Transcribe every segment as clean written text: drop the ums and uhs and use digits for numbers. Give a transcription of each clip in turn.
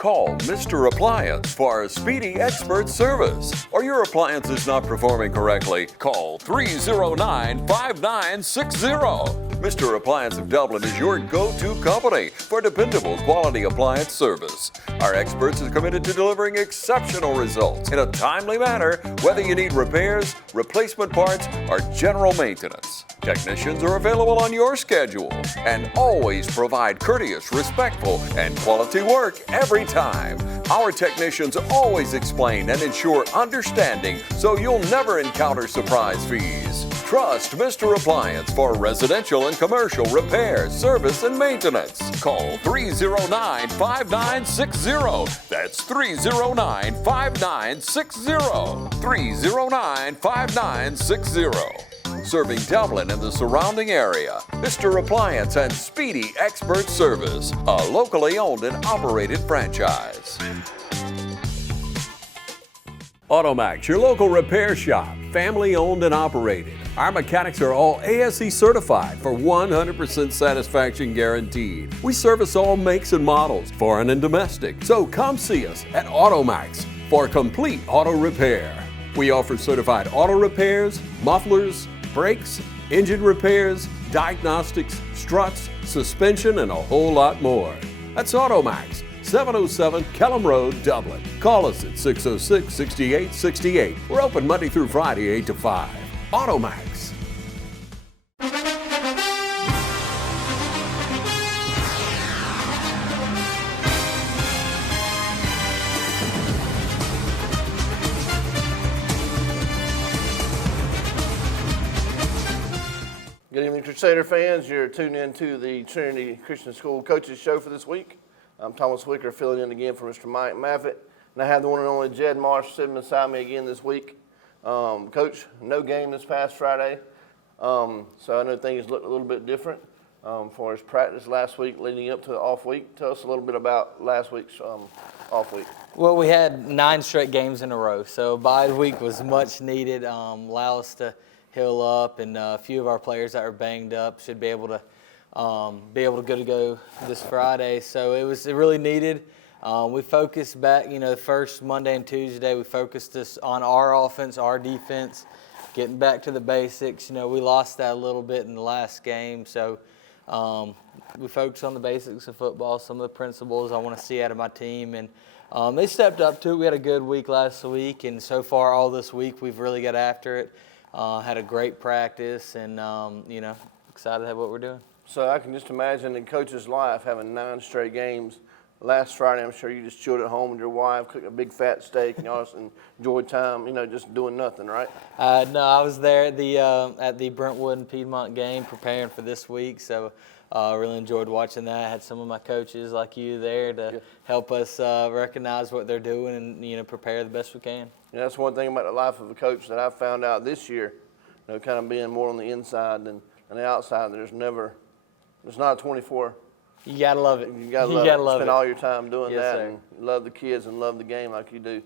Call Mr. Appliance for a speedy expert service. Or your appliance is not performing correctly, call 309-5960. Mr. Appliance of Dublin is your go-to company for dependable quality appliance service. Our experts are committed to delivering exceptional results in a timely manner, whether you need repairs, replacement parts, or general maintenance. Technicians are available on your schedule and always provide courteous, respectful, and quality work every time. Our technicians always explain and ensure understanding so you'll never encounter surprise fees. Trust Mr. Appliance for residential and commercial repair, service, and maintenance. Call 309-5960. That's 309-5960. 309-5960. Serving Dublin and the surrounding area. Mr. Appliance and Speedy Expert Service, a locally owned and operated franchise. Automax, your local repair shop, family owned and operated. Our mechanics are all ASE certified for 100% satisfaction guaranteed. We service all makes and models, foreign and domestic. So come see us at Automax for complete auto repair. We offer certified auto repairs, mufflers, brakes, engine repairs, diagnostics, struts, suspension, and a whole lot more. That's Automax, 707 Kellam Road, Dublin. Call us at 606-6868. We're open Monday through Friday, 8 to 5. Automax. Good evening, Crusader fans. You're tuned in to the Trinity Christian School Coaches Show for this week. I'm Thomas Wicker, filling in again for Mr. Mike Maffitt. And I have the one and only Jed Marsh sitting beside me again this week. Coach, no game this past Friday, so I know things look a little bit different for his practice last week leading up to the off week. Tell us a little bit about last week's off week. Well, we had 9 straight games in a row, so bye week was much needed. Allow us to heal up, and a few of our players that were banged up should be able to go this Friday. So it was really needed. We focused back, the first Monday and Tuesday, we focused this on our offense, our defense, getting back to the basics. We lost that a little bit in the last game, so we focused on the basics of football, some of the principles I want to see out of my team, and they stepped up to it. We had a good week last week, and so far all this week we've really got after it. Had a great practice, and excited at what we're doing. So I can just imagine in Coach's life having 9 straight games. Last Friday, I'm sure you just chilled at home with your wife, cooked a big fat steak, and y'all just enjoyed time, just doing nothing, right? No, I was there at the Brentwood and Piedmont game preparing for this week, so I really enjoyed watching that. I had some of my coaches like you there to help us recognize what they're doing and prepare the best we can. Yeah, that's one thing about the life of a coach that I've found out this year, kind of being more on the inside than the outside. There's not a 24. You gotta love it. You gotta love it. Spend all your time doing that, sir. And love the kids and love the game like you do.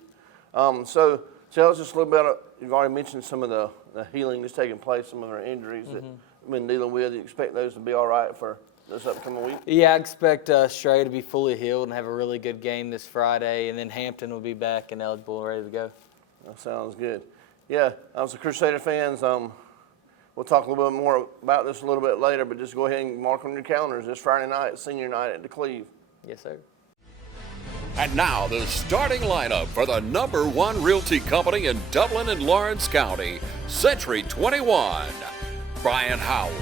So tell us just a little bit. You've already mentioned some of the healing that's taking place, some of our injuries that we've been dealing with. You expect those to be all right for this upcoming week? Yeah, I expect Stray to be fully healed and have a really good game this Friday, and then Hampton will be back and eligible and ready to go. That sounds good. Yeah, so Crusader fans, we'll talk a little bit more about this a little bit later, but just go ahead and mark on your calendars this Friday night, senior night at the Cleve. Yes, sir. And now the starting lineup for the #1 realty company in Dublin and Lawrence County, Century 21. Brian Howell,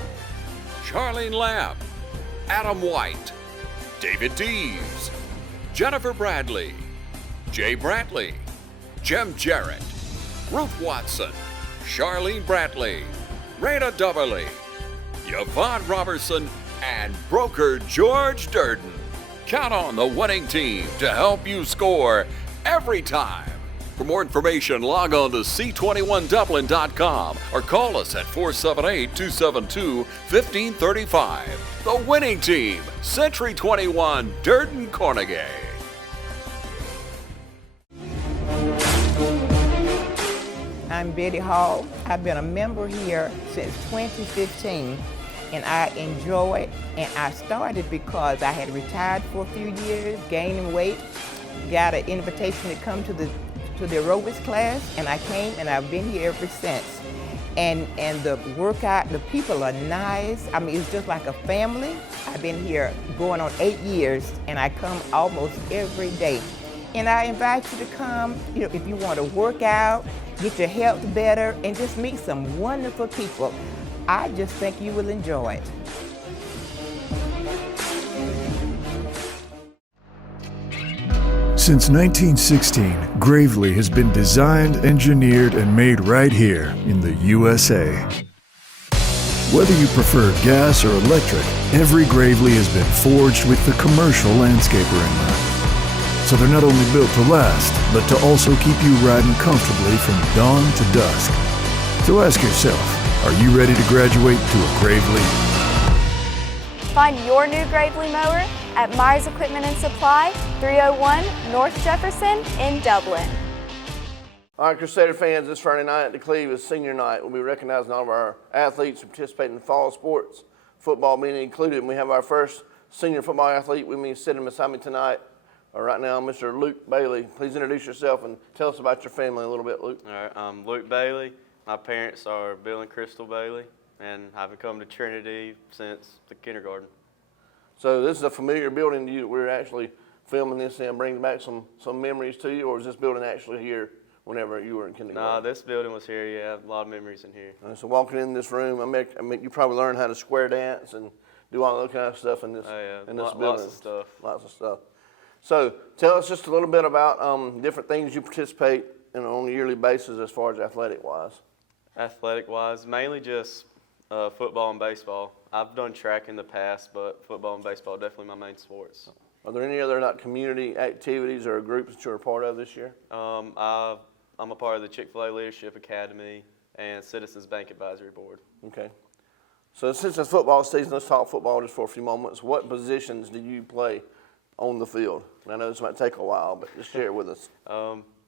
Charlene Lamb, Adam White, David Deves, Jennifer Bradley, Jay Brantley, Jim Jarrett, Ruth Watson, Charlene Brantley, Raina Dubberly, Yvonne Robertson, and broker George Durden. Count on the winning team to help you score every time. For more information, log on to c21dublin.com or call us at 478-272-1535. The winning team, Century 21, Durden Cornegay. I'm Betty Hall. I've been a member here since 2015, and I enjoy it. And I started because I had retired for a few years, gaining weight, got an invitation to come to the aerobics class, and I came, and I've been here ever since. And the workout, the people are nice. I mean, it's just like a family. I've been here going on 8 years, and I come almost every day. And I invite you to come, if you want to work out, get your health better, and just meet some wonderful people. I just think you will enjoy it. Since 1916, Gravely has been designed, engineered, and made right here in the USA. Whether you prefer gas or electric, every Gravely has been forged with the commercial landscaper in mind. So they're not only built to last, but to also keep you riding comfortably from dawn to dusk. So ask yourself, are you ready to graduate to a Gravely? Find your new Gravely mower at Myers Equipment and Supply, 301 North Jefferson in Dublin. All right, Crusader fans, this Friday night at the Cleve is senior night. We'll be recognizing all of our athletes who participate in fall sports, football being included. And we have our first senior football athlete with me sitting beside me tonight. Right now, Mr. Luke Bailey. Please introduce yourself and tell us about your family a little bit, Luke. All right, I'm Luke Bailey. My parents are Bill and Crystal Bailey, and I've come to Trinity since the kindergarten. So this is a familiar building to you. We're actually filming this and bringing back some memories to you, or is this building actually here whenever you were in kindergarten? Nah, this building was here, yeah. I have a lot of memories in here. So walking in this room, I mean, you probably learned how to square dance and do all that kind of stuff in this, in this building. Lots of stuff. Lots of stuff. So tell us just a little bit about different things you participate in on a yearly basis as far as athletic-wise. Athletic-wise, mainly just football and baseball. I've done track in the past, but football and baseball are definitely my main sports. Are there any other community activities or groups that you're a part of this year? I'm a part of the Chick-fil-A Leadership Academy and Citizens Bank Advisory Board. Okay. So since it's football season, let's talk football just for a few moments. What positions do you play on the field? I know this might take a while, but just share it with us.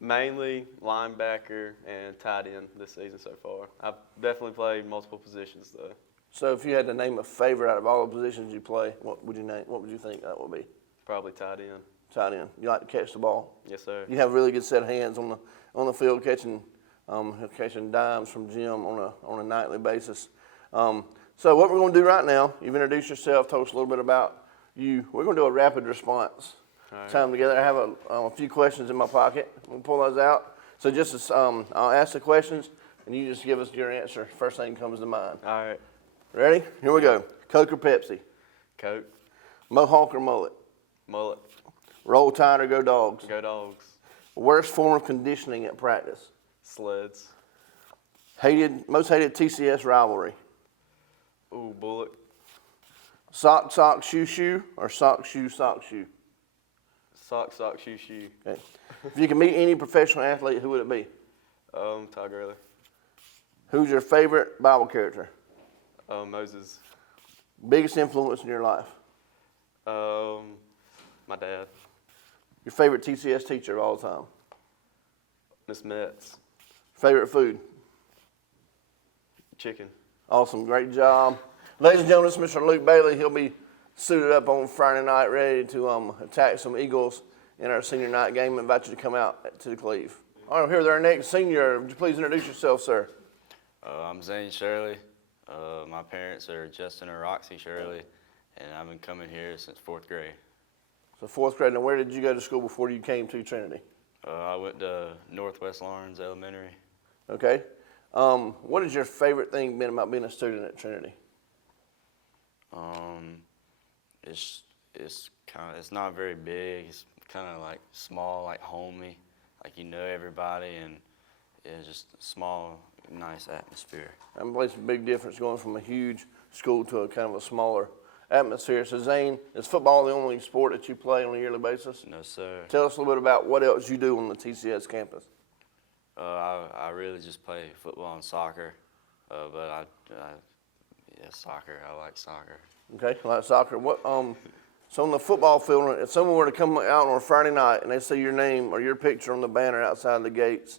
Mainly linebacker and tight end this season so far. I've definitely played multiple positions though. So if you had to name a favorite out of all the positions you play, what would you name? What would you think that would be? Probably tight end. Tight end. You like to catch the ball? Yes, sir. You have a really good set of hands on the field catching dimes from Jim on a nightly basis. So what we're going to do right now, you've introduced yourself, told us a little bit about you. We're going to do a rapid response time together. I have a few questions in my pocket. We'll pull those out. So just as, I'll ask the questions, and you just give us your answer. First thing comes to mind. All right. Ready? Here we go. Coke or Pepsi? Coke. Mohawk or mullet? Mullet. Roll Tide or Go Dogs? Go Dogs. Worst form of conditioning at practice? Sleds. Most hated TCS rivalry? Ooh, Bullet. Sock, sock, shoe, shoe, or sock, shoe, sock, shoe? Sock, sock, shoe, shoe. Okay. If you could meet any professional athlete, who would it be? Todd Gurley. Who's your favorite Bible character? Moses. Biggest influence in your life? My dad. Your favorite TCS teacher of all time? Miss Metz. Favorite food? Chicken. Awesome, great job. Ladies and gentlemen, this is Mr. Luke Bailey. He'll be suited up on Friday night, ready to attack some Eagles in our senior night game. I invite you to come out to the Cleve. All right, here with our next senior. Would you please introduce yourself, sir? I'm Zane Shirley. My parents are Justin and Roxy Shirley, and I've been coming here since 4th grade. So 4th grade. Now, where did you go to school before you came to Trinity? I went to Northwest Lawrence Elementary. Okay. What has your favorite thing been about being a student at Trinity? It's not very big. It's kind of like small, like homey, like you know everybody, and it's just a small, nice atmosphere. That makes a big difference going from a huge school to a kind of a smaller atmosphere. So Zane, is football the only sport that you play on a yearly basis? No, sir. Tell us a little bit about what else you do on the TCS campus. I really just play football and soccer, but soccer. I like soccer. Okay, I like soccer. So on the football field, if someone were to come out on a Friday night and they see your name or your picture on the banner outside the gates,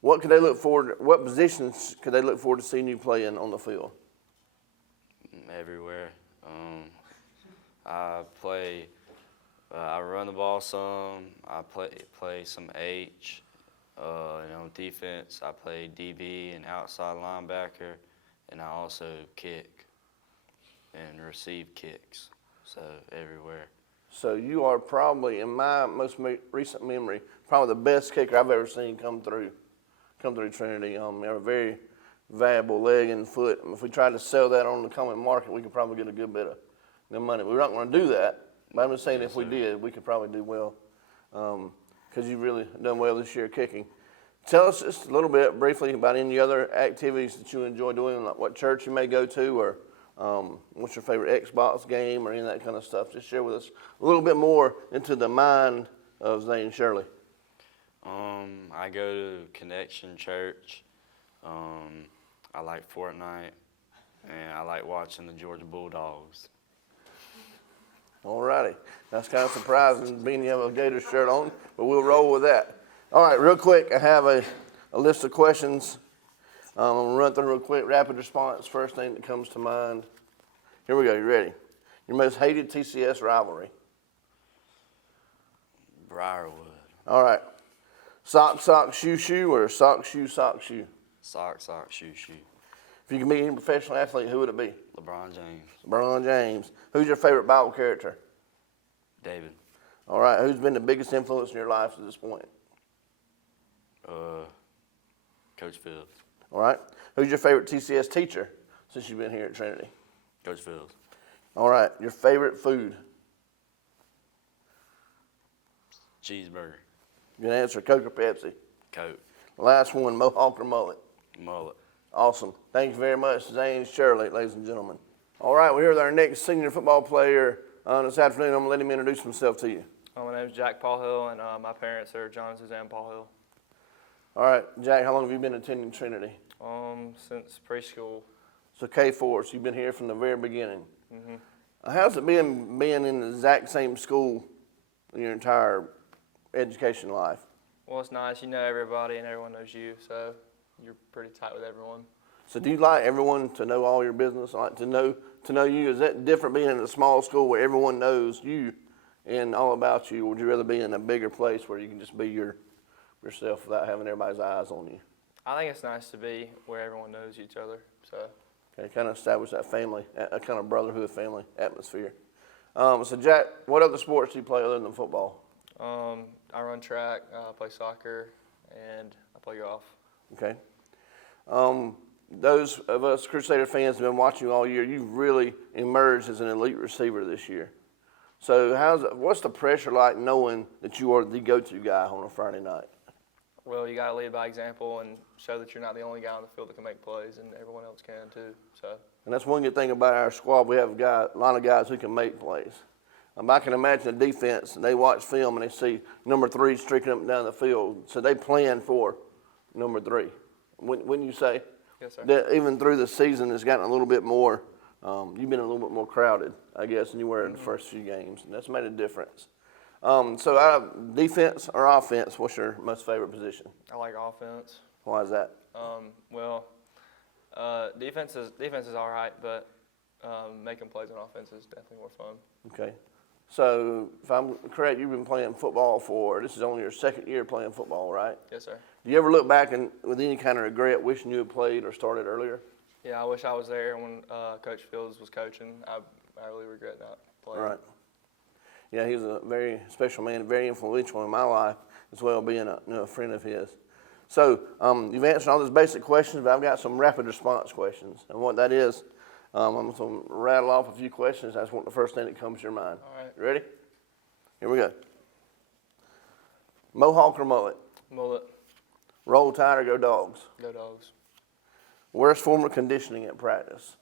what positions could they look forward to seeing you play in on the field? Everywhere. I play I run the ball some. I play some H. And on defense, I play DB and outside linebacker, and I also kick and receive kicks, so everywhere. So you are probably, in my most recent memory, probably the best kicker I've ever seen come through Trinity. You have a very valuable leg and foot. If we tried to sell that on the common market, we could probably get a good bit of the money. We're not going to do that, but I'm just saying if we did, we could probably do well, because you've really done well this year kicking. Tell us just a little bit briefly about any other activities that you enjoy doing, like what church you may go to, or what's your favorite Xbox game, or any of that kind of stuff. Just share with us a little bit more into the mind of Zane Shirley. I go to Connection Church. I like Fortnite, and I like watching the Georgia Bulldogs. All righty. That's kind of surprising being you have a Gator shirt on, but we'll roll with that. All right, real quick, I have a list of questions. I'm going to run through real quick, rapid response, first thing that comes to mind. Here we go, you ready? Your most hated TCS rivalry? Briarwood. All right. Sock, sock, shoe, shoe, or sock, shoe, sock, shoe? Sock, sock, shoe, shoe. If you could be any professional athlete, who would it be? LeBron James. LeBron James. Who's your favorite Bible character? David. All right. Who's been the biggest influence in your life to this point? Coach Fields. All right. Who's your favorite TCS teacher since you've been here at Trinity? Coach Fields. All right. Your favorite food? Cheeseburger. Good answer. Coke or Pepsi? Coke. Last one, Mohawk or mullet? Mullet. Awesome. Thank you very much, Zane Shirley, ladies and gentlemen. All right, we're here with our next senior football player this afternoon. I'm going to let him introduce himself to you. My name is Jack Paul Hill, and my parents are John and Suzanne Paul Hill. All right, Jack, how long have you been attending Trinity? Since preschool. So K4, so you've been here from the very beginning. How's it been being in the exact same school your entire education life? Well, it's nice. You know everybody, and everyone knows you, so you're pretty tight with everyone. So do you like everyone to know all your business, like to know you? Is that different being in a small school where everyone knows you and all about you, or would you rather be in a bigger place where you can just be yourself without having everybody's eyes on you? I think it's nice to be where everyone knows each other. So. Okay, kind of establish that family, a kind of brotherhood family atmosphere. So Jack, what other sports do you play other than football? I run track, I play soccer, and I play golf. Okay. Those of us Crusader fans have been watching you all year. You've really emerged as an elite receiver this year. So what's the pressure like knowing that you are the go-to guy on a Friday night? Well, you got to lead by example and show that you're not the only guy on the field that can make plays, and everyone else can too. And that's one good thing about our squad. We have a lot of guys who can make plays. I can imagine a defense, and they watch film and they see number 3 streaking up and down the field, so they plan for number 3. When you say yes, sir. that even through the season it's gotten a little bit more, you've been a little bit more crowded, I guess, than you were in the first few games, and that's made a difference. So out of defense or offense, what's your most favorite position? I like offense. Why is that? Defense is all right, but making plays on offense is definitely more fun. Okay. So if I'm correct, you've been playing football this is only your second year playing football, right? Yes, sir. Do you ever look back with any kind of regret wishing you had played or started earlier? Yeah, I wish I was there when Coach Fields was coaching. I really regret not playing. Right. Yeah, he's a very special man, very influential in my life as well, being a friend of his. So you've answered all those basic questions, but I've got some rapid response questions. And what that is, I'm going to rattle off a few questions. I just want the first thing that comes to your mind. All right. You ready? Here we go. Mohawk or mullet? Mullet. Roll Tide or go Dogs? Go Dogs. Worst form of conditioning at practice?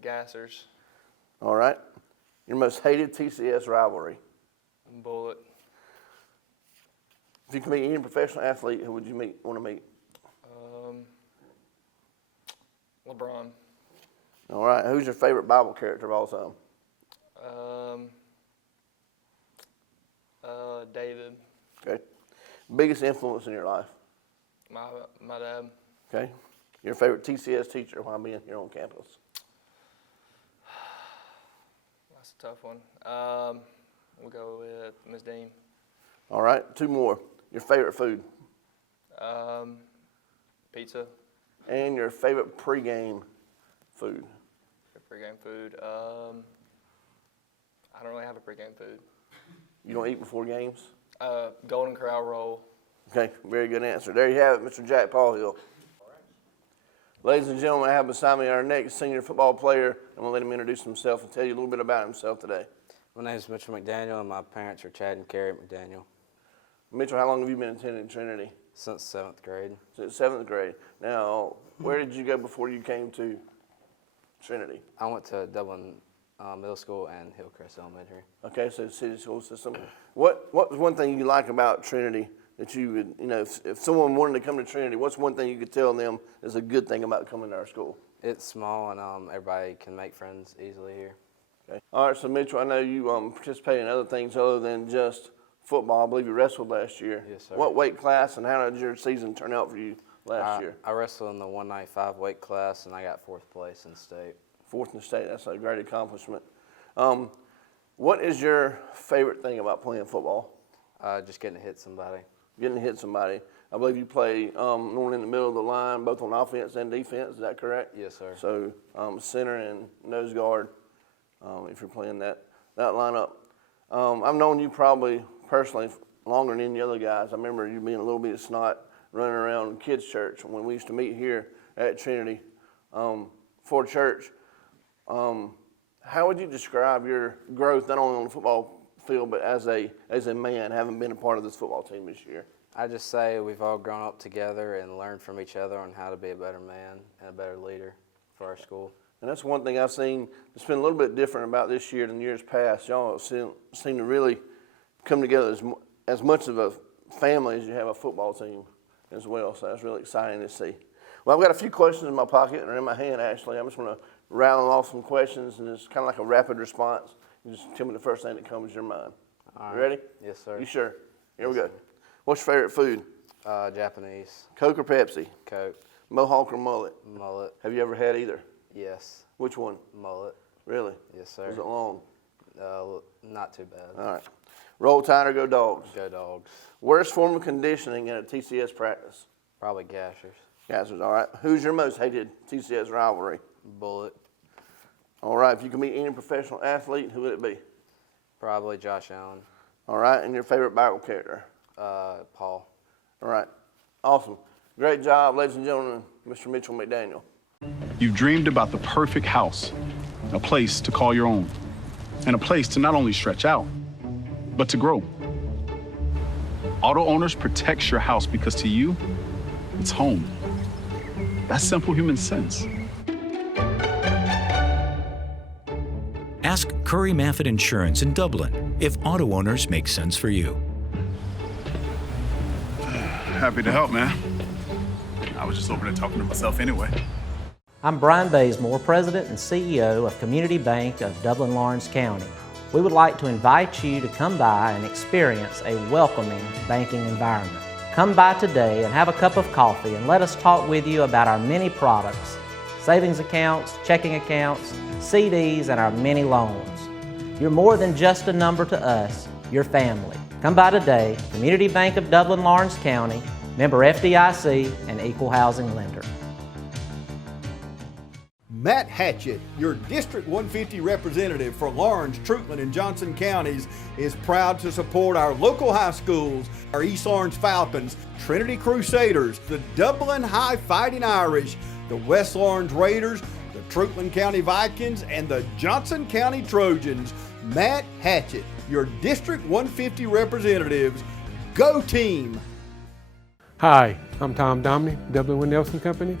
Gassers. All right. Your most hated TCS rivalry? Bullet. If you could meet any professional athlete, who would you want to meet? LeBron. All right. Who's your favorite Bible character of all time? David. Okay. Biggest influence in your life? My dad. Okay. Your favorite TCS teacher while being here on campus? That's a tough one. We'll go with Ms. Dean. All right, 2 more. Your favorite food Pizza. and your favorite pregame food. Pre-game food. I don't really have a pre-game food. You don't eat before games? Golden Corral roll. Okay, very good answer. There you have it, Mr. Jack Paul Hill. Ladies and gentlemen, I have beside me our next senior football player. I'm going to let him introduce himself and tell you a little bit about himself today. My name is Mitchell McDaniel, and my parents are Chad and Carrie McDaniel. Mitchell, how long have you been attending Trinity? Since 7th grade. Since 7th grade. Now, where did you go before you came to Trinity? I went to Dublin Middle School and Hillcrest Elementary. Okay, so city school system. What was one thing you like about Trinity that you would, if someone wanted to come to Trinity, what's one thing you could tell them is a good thing about coming to our school? It's small, and everybody can make friends easily here. Okay. All right, so Mitchell, I know you participate in other things other than just football. I believe you wrestled last year. Yes, sir. What weight class and how did your season turn out for you last year? I wrestled in the 195 weight class, and I got 4th place in state. 4th in the state, that's a great accomplishment. What is your favorite thing about playing football? Just getting to hit somebody. Getting to hit somebody. I believe you play normally in the middle of the line, both on offense and defense. Is that correct? Yes, sir. So center and nose guard, if you're playing that lineup. I've known you probably personally longer than any other guys. I remember you being a little bit of snot running around kids' church when we used to meet here at Trinity for church. How would you describe your growth, not only on the football field, but as a man, having been a part of this football team this year? I just say we've all grown up together and learned from each other on how to be a better man and a better leader for our school. And that's one thing I've seen that's been a little bit different about this year than years past. Y'all seem to really come together as much of a family as you have a football team as well. So that's really exciting to see. Well, I've got a few questions in my pocket, or in my hand actually. I'm just going to rattle off some questions, and it's kind of like a rapid response. You just tell me the first thing that comes to your mind. All right. You ready? Yes, sir. You sure? Here we Yes, go. sir. What's your favorite food? Japanese. Coke or Pepsi? Coke. Mohawk or mullet? Mullet. Have you ever had either? Yes. Which one? Mullet. Really? Yes, sir. Was it long? Not too bad. All right. Roll Tide or Go Dogs? Go Dogs. Worst form of conditioning in a TCS practice? Probably Gashers. Guys, all right. Who's your most hated TCS rivalry? Bullet. All right. If you could meet any professional athlete, who would it be? Probably Josh Allen. All right. And your favorite Bible character? Paul. All right. Awesome. Great job, ladies and gentlemen, Mr. Mitchell McDaniel. You've dreamed about the perfect house, a place to call your own, and a place to not only stretch out, but to grow. Auto Owners protects your house because to you, it's home. That's simple human sense. Ask Curry Maffitt Insurance in Dublin if Auto Owners make sense for you. Happy to help, man. I was just over there talking to myself anyway. I'm Brian Bazemore, President and CEO of Community Bank of Dublin-Lawrence County. We would like to invite you to come by and experience a welcoming banking environment. Come by today and have a cup of coffee and let us talk with you about our many products, savings accounts, checking accounts, CDs, and our many loans. You're more than just a number to us, you're family. Come by today, Community Bank of Dublin-Lawrence County, member FDIC, and equal housing lender. Matt Hatchett, your District 150 representative for Lawrence, Trutland, and Johnson counties, is proud to support our local high schools, our East Lawrence Falcons, Trinity Crusaders, the Dublin High Fighting Irish, the West Lawrence Raiders, the Trutland County Vikings, and the Johnson County Trojans. Matt Hatchett, your District 150 representatives. Go team! Hi, I'm Tom Domney, Dublin Nelson Company.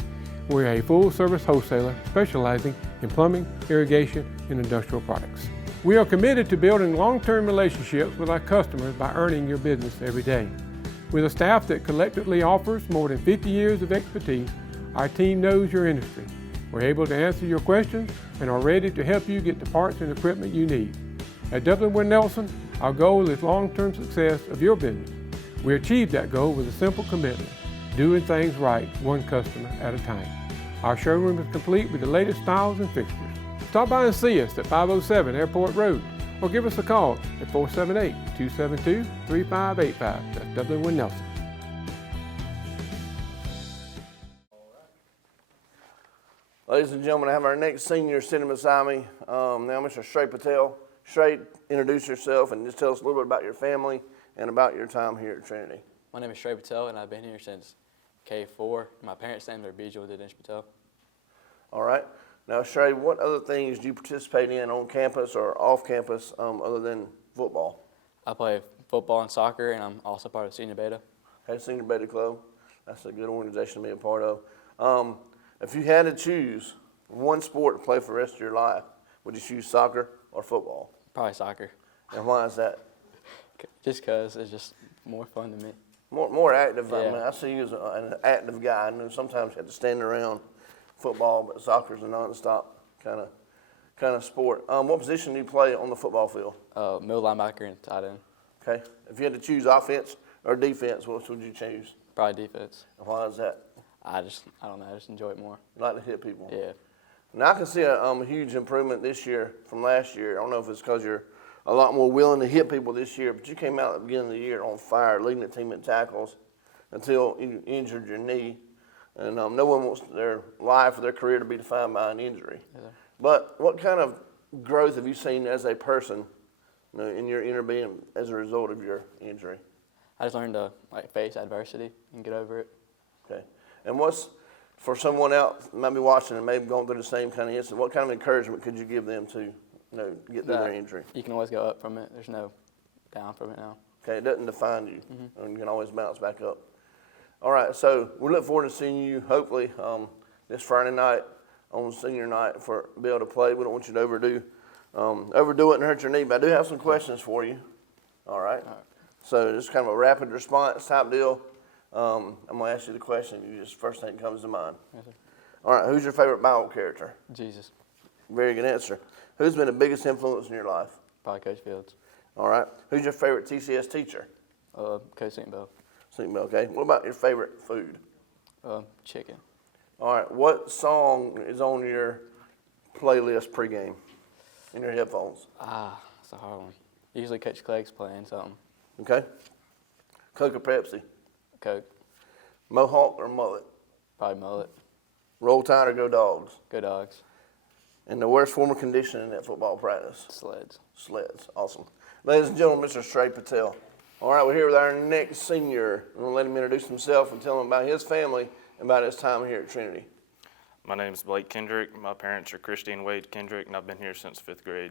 We're a full-service wholesaler specializing in plumbing, irrigation, and industrial products. We are committed to building long-term relationships with our customers by earning your business every day. With a staff that collectively offers more than 50 years of expertise, our team knows your industry. We're able to answer your questions and are ready to help you get the parts and equipment you need. At Dublin Nelson, our goal is long-term success of your business. We achieve that goal with a simple commitment: doing things right, one customer at a time. Our showroom is complete with the latest styles and fixtures. Stop by and see us at 507 Airport Road or give us a call at 478-272-3585. That's Dublin Win Nelson. Ladies and gentlemen, I have our next senior sitting beside me. Now, Mr. Shrey Patel. Shrey, introduce yourself and just tell us a little bit about your family and about your time here at Trinity. My name is Shrey Patel, and I've been here since K4. My parents' names are Bijal Dinesh Patel. All right. Now, Shrey, what other things do you participate in on campus or off campus other than football? I play football and soccer, and I'm also part of Senior Beta. Okay, Senior Beta Club. That's a good organization to be a part of. If you had to choose one sport to play for the rest of your life, would you choose soccer or football? Probably soccer. And why is that? Just because it's just more fun to me. More active. Yeah. I mean, I see you as an active guy. I know sometimes you have to stand around football, but soccer's a nonstop kind of sport. What position do you play on the football field? Middle linebacker and tight end. Okay. If you had to choose offense or defense, which would you choose? Probably defense. And why is that? I don't know. I just enjoy it more. You like to hit people. Yeah. Now I can see a huge improvement this year from last year. I don't know if it's because you're a lot more willing to hit people this year, but you came out at the beginning of the year on fire, leading the team in tackles until you injured your knee. And no one wants their life or their career to be defined by an injury. Yeah. But what kind of growth have you seen as a person, in your inner being as a result of your injury? I just learned to face adversity and get over it. Okay. And what's, for someone else maybe watching and maybe going through the same kind of incident, what kind of encouragement could you give them to get through their injury? You can always go up from it. There's no down from it now. Okay, it doesn't define you, and you can always bounce back up. All right, so we look forward to seeing you hopefully this Friday night on senior night for be able to play. We don't want you to overdo it and hurt your knee, but I do have some questions for you. All right. So just kind of a rapid response type deal. I'm going to ask you the question. You just first thing that comes to mind. Yes, sir. All right, who's your favorite Bible character? Jesus. Very good answer. Who's been the biggest influence in your life? Probably Coach Fields. All right. Who's your favorite TCS teacher? Coach St. Bell. St. Bell, okay. What about your favorite food? Chicken. All right. What song is on your playlist pregame in your headphones? That's a hard one. Usually Coach Clegg's playing something. Okay. Coke or Pepsi? Coke. Mohawk or mullet? Probably mullet. Roll Tide or Go Dogs? Go Dogs. And the worst form of conditioning at football practice? Sleds. Sleds. Awesome. Ladies and gentlemen, Mr. Shrey Patel. All right, we're here with our next senior. I'm going to let him introduce himself and tell him about his family and about his time here at Trinity. My name is Blake Kendrick. My parents are Christy and Wade Kendrick, and I've been here since 5th grade.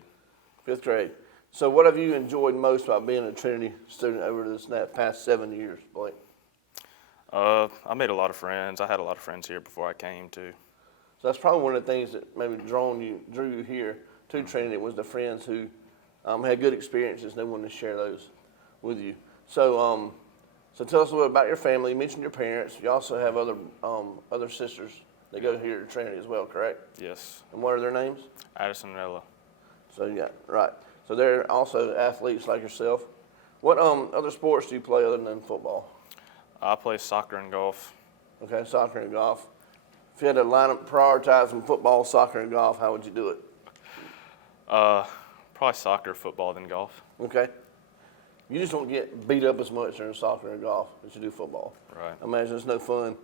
5th grade. So what have you enjoyed most about being a Trinity student over this past 7 years, Blake? I made a lot of friends. I had a lot of friends here before I came, too. So that's probably one of the things that maybe drew you here to Trinity was the friends who had good experiences and they wanted to share those with you. So so tell us a little about your family. You mentioned your parents. You also have other sisters that go here to Trinity as well, correct? Yes. And what are their names? Addison and Ella. So right. So they're also athletes like yourself. What other sports do you play other than football? I play soccer and golf. Okay, soccer and golf. If you had to prioritize from football, soccer, and golf, how would you do it? Probably soccer, football, then golf. Okay. You just don't get beat up as much during soccer and golf as you do football. Right. I imagine it's no fun.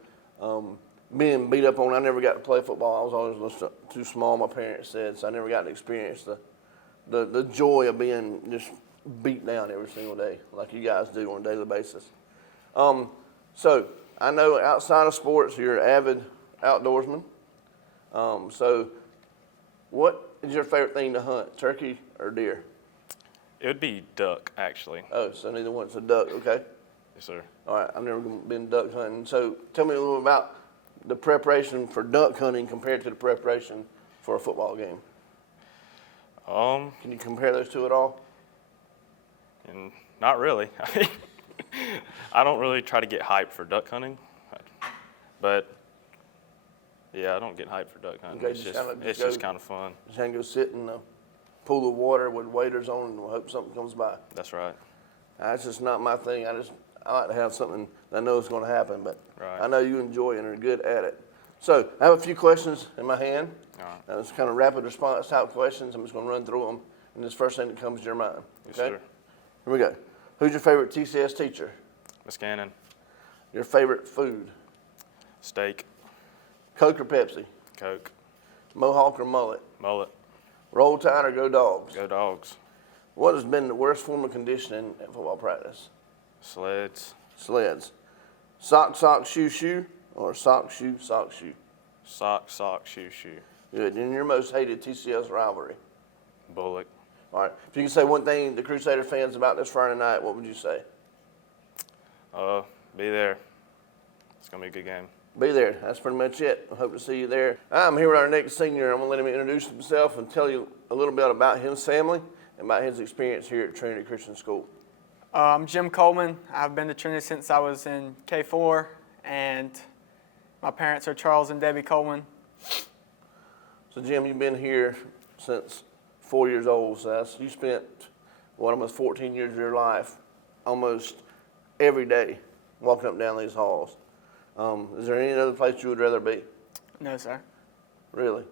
Being beat up on, I never got to play football. I was always too small, my parents said, so I never got to experience the joy of being just beat down every single day like you guys do on a daily basis. So I know outside of sports, you're an avid outdoorsman. So what is your favorite thing to hunt, turkey or deer? It would be duck, actually. Oh, so neither one's a duck, okay? Yes, sir. All right, I've never been duck hunting. So tell me a little about the preparation for duck hunting compared to the preparation for a football game. Can you compare those two at all? And not really. I don't really try to get hyped for duck hunting, but yeah, I don't get hyped for duck hunting. Okay, it's just kind of fun. Just go sit in a pool of water with waders on and hope something comes by. That's right. That's just not my thing. I like to have something that I know is going to happen, but right. I know you enjoy it and are good at it. So I have a few questions in my hand. All right. It's kind of rapid response type questions. I'm just going to run through them, and this first thing that comes to your mind. Yes, Okay? sir. Here we go. Who's your favorite TCS teacher? Miss Cannon. Your favorite food? Steak. Coke or Pepsi? Coke. Mohawk or mullet? Mullet. Roll Tide or Go Dogs? Go Dogs. What has been the worst form of conditioning at football practice? Sleds. Sleds. Sock, sock, shoe, shoe, or sock, shoe, sock, shoe? Sock, sock, shoe, shoe. Good. And your most hated TCS rivalry? Bullock. All right. If you could say one thing to Crusader fans about this Friday night, what would you say? Be there. It's going to be a good game. Be there. That's pretty much it. I hope to see you there. I'm here with our next senior. I'm going to let him introduce himself and tell you a little bit about his family and about his experience here at Trinity Christian School. I'm Jim Coleman. I've been to Trinity since I was in K4, and my parents are Charles and Debbie Coleman. So, Jim, you've been here since 4 years old. So you spent, almost 14 years of your life, almost every day, walking up and down these halls. Is there any other place you would rather be? No, sir. Really?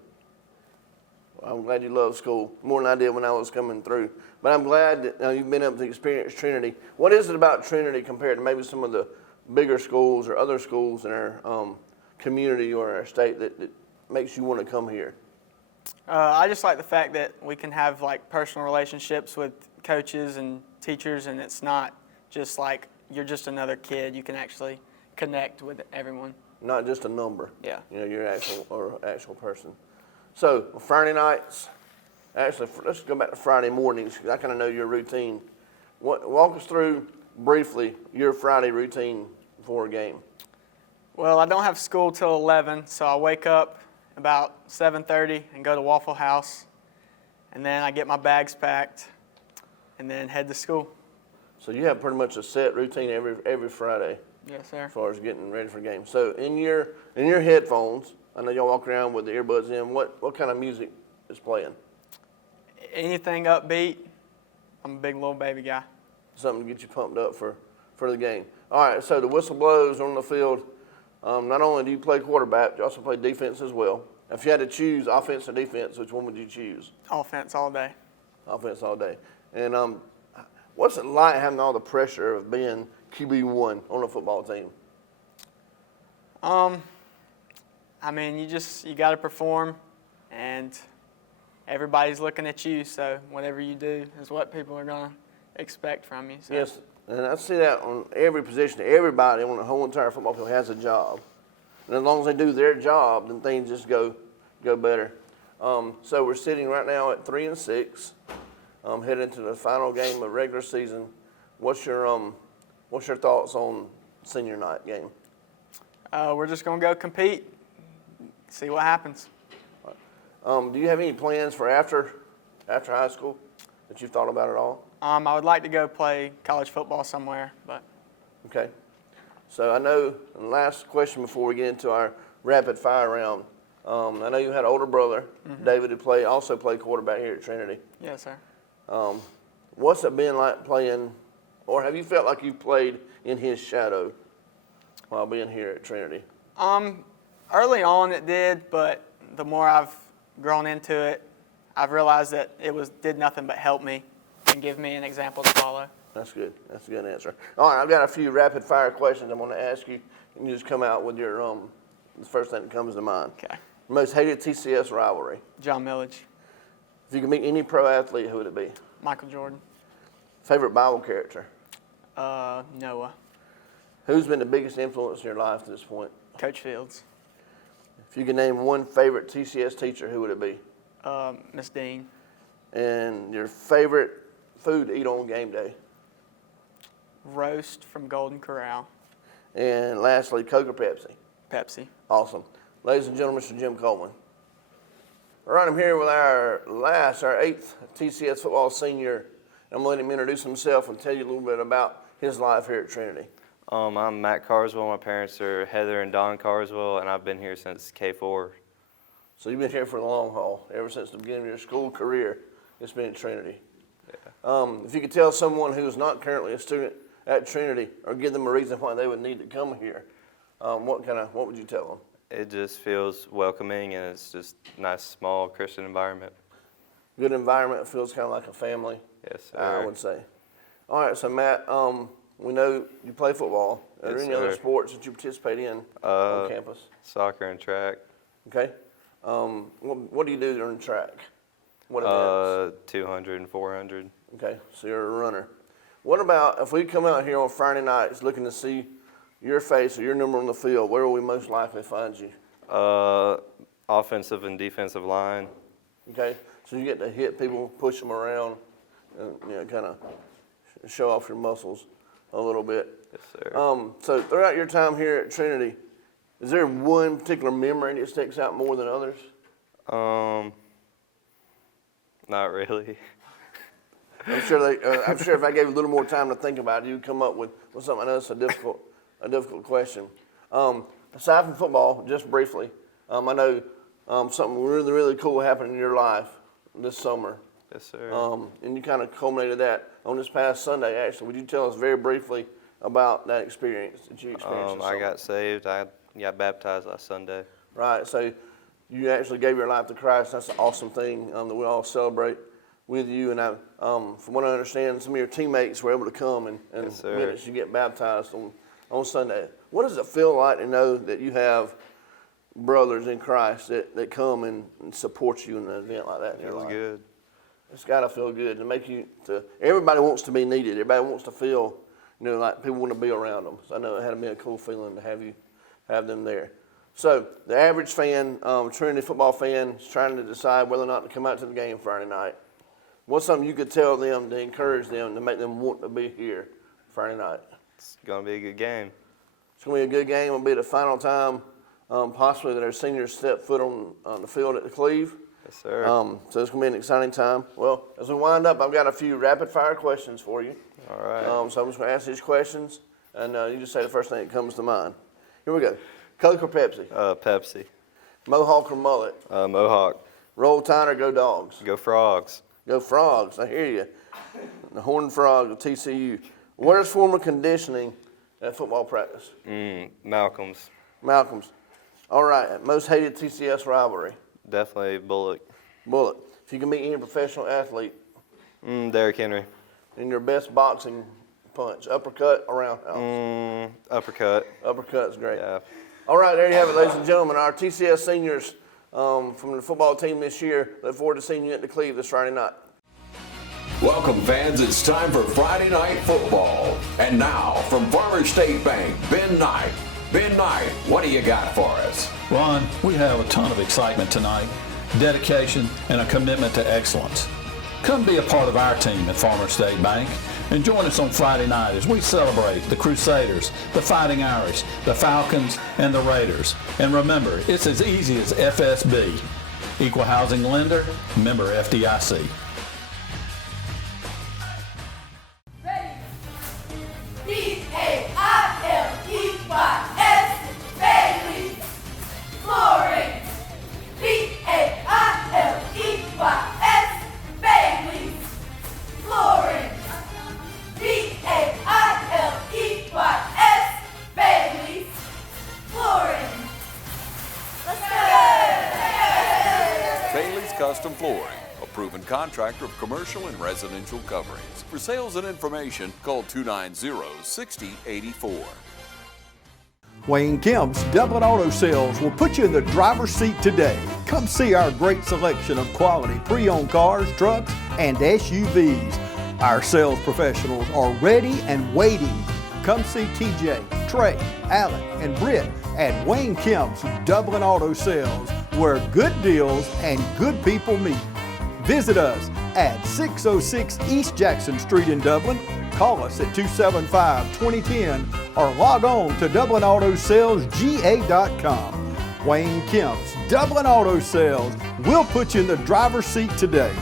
Well, I'm glad you love school more than I did when I was coming through. But I'm glad that you've been able to experience Trinity. What is it about Trinity compared to maybe some of the bigger schools or other schools in our community or our state that makes you want to come here? I just like the fact that we can have like personal relationships with coaches and teachers, and it's not just like you're just another kid. You can actually connect with everyone. Not just a number. Yeah. You're actual person. So Friday nights, actually, let's go back to Friday mornings, because I kind of know your routine. Walk us through briefly your Friday routine before a game. Well, I don't have school till 11, so I wake up about 7:30 and go to Waffle House, and then I get my bags packed, and then head to school. So you have pretty much a set routine every Friday. Yes, sir. As far as getting ready for games. So in your headphones, I know y'all walk around with the earbuds in. What kind of music is playing? Anything upbeat. I'm a big Lil Baby guy. Something to get you pumped up for the game. All right. So the whistle blows on the field. Not only do you play quarterback, you also play defense as well. If you had to choose offense or defense, which one would you choose? Offense all day. Offense all day. And what's it like having all the pressure of being QB1 on a football team? I mean, you got to perform, and everybody's looking at you. So whatever you do is what people are gonna expect from you. So. Yes, and I see that on every position. Everybody on the whole entire football field has a job, and as long as they do their job, then things just go better. So we're sitting right now at 3-6, heading into the final game of regular season. What's your thoughts on senior night game? We're just gonna go compete, see what happens. Do you have any plans for after high school that you've thought about at all? I would like to go play college football somewhere, but. Okay. So I know, and last question before we get into our rapid fire round. I know you had an older brother, David, who also played quarterback here at Trinity. Yes, sir. What's it been like playing, or have you felt like you've played in his shadow while being here at Trinity? Early on it did, but the more I've grown into it, I've realized that it did nothing but help me and give me an example to follow. That's good. That's a good answer. All right, I've got a few rapid fire questions I'm going to ask you, and you just come out with your the first thing that comes to mind. Okay. Most hated TCS rivalry? John Millage. If you could meet any pro athlete, who would it be? Michael Jordan. Favorite Bible character? Noah. Who's been the biggest influence in your life to this point? Coach Fields. If you could name one favorite TCS teacher, who would it be? Miss Dean. And your favorite food to eat on game day? Roast from Golden Corral. And lastly, Coke or Pepsi? Pepsi. Awesome. Ladies and gentlemen, Mr. Jim Coleman. All right, I'm here with our 8th TCS football senior. I'm going to let him introduce himself and tell you a little bit about his life here at Trinity. I'm Matt Carswell. My parents are Heather and Don Carswell, and I've been here since K4. So you've been here for the long haul, ever since the beginning of your school career. It's been at Trinity. Yeah. If you could tell someone who is not currently a student at Trinity, or give them a reason why they would need to come here, what would you tell them? It just feels welcoming, and it's just a nice, small Christian environment. good environment. It feels kind of like a family. Yes, sir. I would say. All right, so Matt, we know you play football. Are there Yes, any other sir. sports that you participate in on campus? Soccer and track. Okay. What do you do during track? What events? 200 and 400. Okay, so you're a runner. What about if we come out here on Friday nights looking to see your face or your number on the field, where will we most likely find you? Offensive and defensive line. Okay, so you get to hit people, push them around, and kind of show off your muscles a little bit. Yes, sir. So throughout your time here at Trinity, is there one particular memory that sticks out more than others? Not really. I'm sure if I gave you a little more time to think about it, you'd come up with something else, a difficult question. Aside from football, just briefly, I know something really, really cool happened in your life this summer. Yes, sir. And you kind of culminated that on this past Sunday, actually. Would you tell us very briefly about that experience that you experienced this I summer? got saved. I got baptized last Sunday. Right, so you actually gave your life to Christ. That's an awesome thing that we all celebrate with you. And from what I understand, some of your teammates were able to come and Yes, sir. witness you get baptized on Sunday. What does it feel like to know that you have brothers in Christ that come and support you in an event like that? It was good. It's got to feel good to make you. Everybody wants to be needed. Everybody wants to feel, like people want to be around them. So I know it had to be a cool feeling to have them there. So the average fan, Trinity football fan, is trying to decide whether or not to come out to the game Friday night. What's something you could tell them to encourage them to make them want to be here Friday night? It's going to be a good game. It's going to be a good game. It'll be the final time, possibly that our seniors step foot on the field at the Cleve. Yes, sir. So it's going to be an exciting time. Well, as we wind up, I've got a few rapid-fire questions for you. All right. So I'm just going to ask these questions, and you just say the first thing that comes to mind. Here we go. Coke or Pepsi? Pepsi. Mohawk or mullet? Mohawk. Roll Tide or Go Dogs? Go Frogs. Go Frogs. I hear you. The Horned Frogs of TCU. Worst form of conditioning at football practice? Malcolm's. Malcolm's. All right. Most hated TCS rivalry? Definitely Bullock. Bullock. If you can meet any professional athlete? Derrick Henry. In your best boxing punch, uppercut or roundhouse? Uppercut. Uppercut's great. Yeah. All right, there you have it, ladies and gentlemen. Our TCS seniors from the football team this year. Look forward to seeing you at the Cleve this Friday night. Welcome, fans. It's time for Friday Night Football. And now, from Farmers State Bank, Ben Knight. Ben Knight, what do you got for us? Ron, we have a ton of excitement tonight, dedication, and a commitment to excellence. Come be a part of our team at Farmers State Bank and join us on Friday night as we celebrate the Crusaders, the Fighting Irish, the Falcons, and the Raiders. And remember, it's as easy as FSB. Equal Housing Lender, member FDIC. Custom Flooring, a proven contractor of commercial and residential coverings. For sales and information, call 290-6084. Wayne Kemp's Dublin Auto Sales will put you in the driver's seat today. Come see our great selection of quality pre-owned cars, trucks, and SUVs. Our sales professionals are ready and waiting. Come see TJ, Trey, Alec, and Britt at Wayne Kemp's Dublin Auto Sales, where good deals and good people meet. Visit us at 606 East Jackson Street in Dublin. Call us at 275-2010 or log on to DublinAutoSalesGA.com. Wayne Kemp's Dublin Auto Sales will put you in the driver's seat today.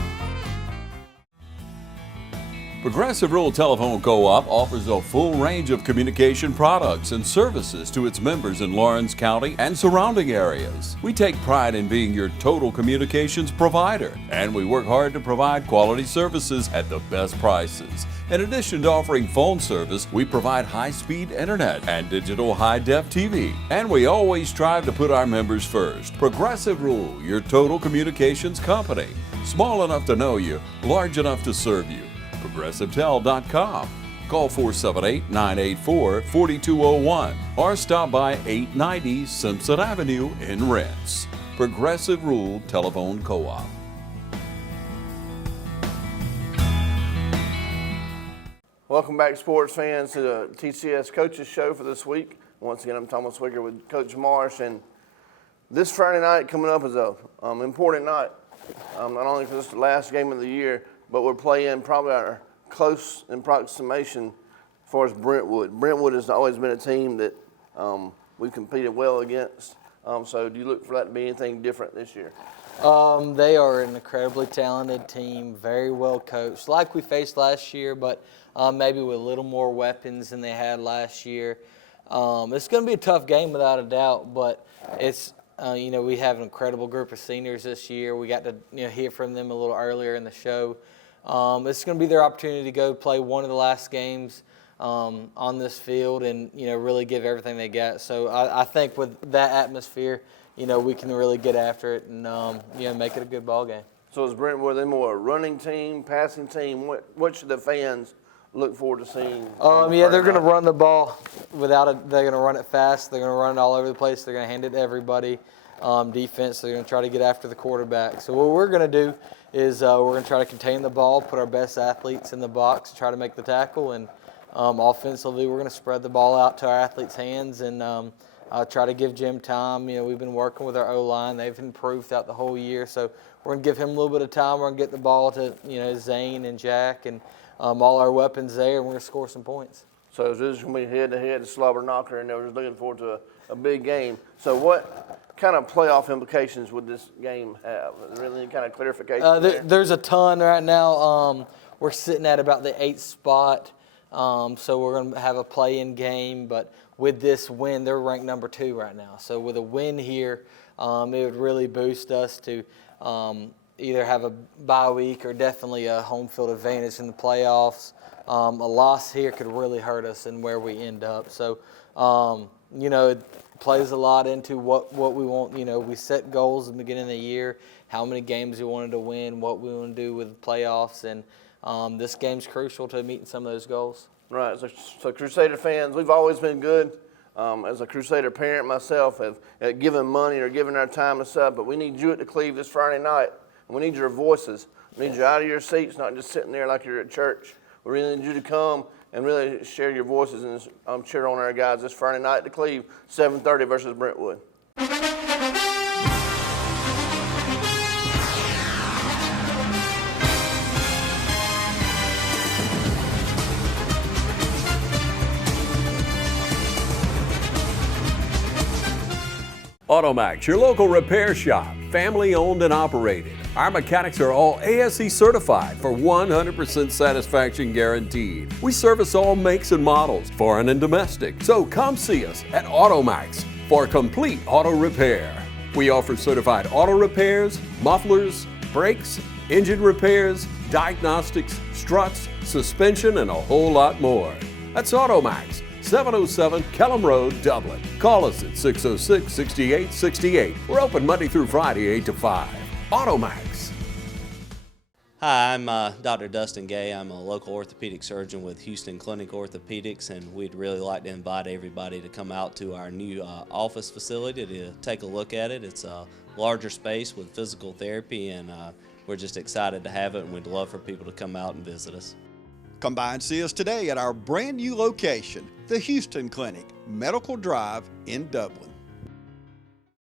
Progressive Rural Telephone Co-op offers a full range of communication products and services to its members in Lawrence County and surrounding areas. We take pride in being your total communications provider, and we work hard to provide quality services at the best prices. In addition to offering phone service, we provide high-speed internet and digital high-def TV. And we always strive to put our members first. Progressive Rural, your total communications company. Small enough to know you, large enough to serve you. ProgressiveTel.com. Call 478-984-4201 or stop by 890 Simpson Avenue in Rents. Progressive Ruled Telephone Co-op. Welcome back, sports fans, to the TCS Coaches Show for this week. Once again, I'm Thomas Wicker with Coach Marsh, and this Friday night coming up is a important night, not only because it's the last game of the year, but we're playing probably our close in approximation as far as Brentwood. Brentwood has always been a team that we've competed well against. So do you look for that to be anything different this year? They are an incredibly talented team, very well coached, like we faced last year, but maybe with a little more weapons than they had last year. It's going to be a tough game without a doubt, but it's we have an incredible group of seniors this year. We got to hear from them a little earlier in the show. It's going to be their opportunity to go play one of the last games on this field and really give everything they got. So I think with that atmosphere, we can really get after it and make it a good ball game. So is Brentwood, they more a running team, passing team? What should the fans look forward to seeing? They're going to run the ball they're going to run it fast. They're going to run it all over the place. They're going to hand it to everybody. Defense, they're going to try to get after the quarterback. So what we're going to do is we're going to try to contain the ball, put our best athletes in the box, try to make the tackle, and offensively we're going to spread the ball out to our athletes' hands and try to give Jim time. We've been working with our O-line. They've improved throughout the whole year, so we're going to give him a little bit of time. We're going to get the ball to Zane and Jack and all our weapons there, and we're going to score some points. So this is going to be head-to-head, a slobber knocker, and we're just looking forward to a big game. So what kind of playoff implications would this game have? Is there really any kind of clarification there? There's a ton right now. We're sitting at about the 8th spot, so we're going to have a play-in game, but with this win, they're ranked number 2 right now. So with a win here, it would really boost us to either have a bye week or definitely a home field advantage in the playoffs. A loss here could really hurt us in where we end up. So, it plays a lot into what we want. We set goals at the beginning of the year, how many games we wanted to win, what we want to do with the playoffs, and this game's crucial to meeting some of those goals. Right. So Crusader fans, we've always been good. As a Crusader parent myself, have given money or given our time and stuff, but we need you at the Cleve this Friday night. And we need your voices. We need you out of your seats, not just sitting there like you're at church. We really need you to come and really share your voices and cheer on our guys this Friday night at the Cleve, 7:30 versus Brentwood. Automax, your local repair shop, family owned and operated. Our mechanics are all ASE certified for 100% satisfaction guaranteed. We service all makes and models, foreign and domestic. So come see us at Automax for complete auto repair. We offer certified auto repairs, mufflers, brakes, engine repairs, diagnostics, struts, suspension, and a whole lot more. That's Automax. 707 Kellam Road, Dublin. Call us at 606-6868. We're open Monday through Friday, 8 to 5. Automax. Hi, I'm Dr. Dustin Gay. I'm a local orthopedic surgeon with Houston Clinic Orthopedics, and we'd really like to invite everybody to come out to our new office facility to take a look at it. It's a larger space with physical therapy, and we're just excited to have it, and we'd love for people to come out and visit us. Come by and see us today at our brand new location, the Houston Clinic, Medical Drive in Dublin.